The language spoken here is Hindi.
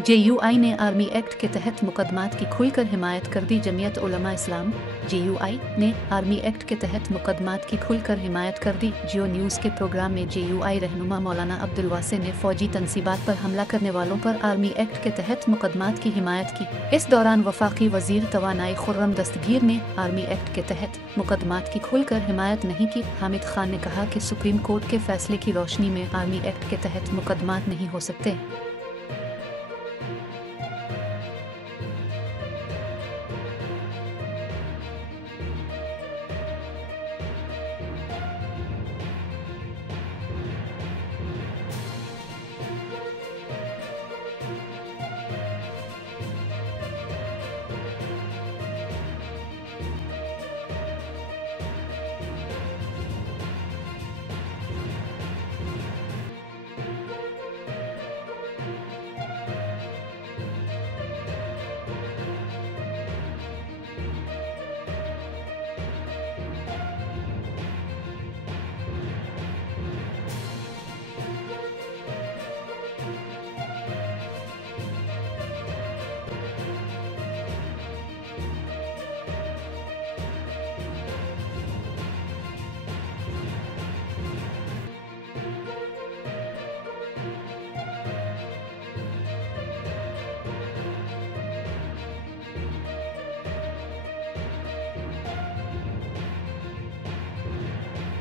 JUI ने आर्मी एक्ट के तहत मुकदमात की खुलकर हिमायत कर दी। जमीयत उलमा इस्लाम JUI ने आर्मी एक्ट के तहत मुकदमात की खुलकर हिमायत कर दी। जियो न्यूज़ के प्रोग्राम में JUI रहनुमा मौलाना अब्दुल वासे ने फौजी तनसीबात पर हमला करने वालों पर आर्मी एक्ट के तहत मुकदमात की हिमायत की। इस दौरान वफाकी वजीर तवानाई खुर्रम दस्तगीर ने आर्मी एक्ट के तहत मुकदमात की खुलकर हिमायत नहीं की। हामिद खान ने कहा कि सुप्रीम कोर्ट के फैसले की रोशनी में आर्मी एक्ट के तहत मुकदमात नहीं हो सकते।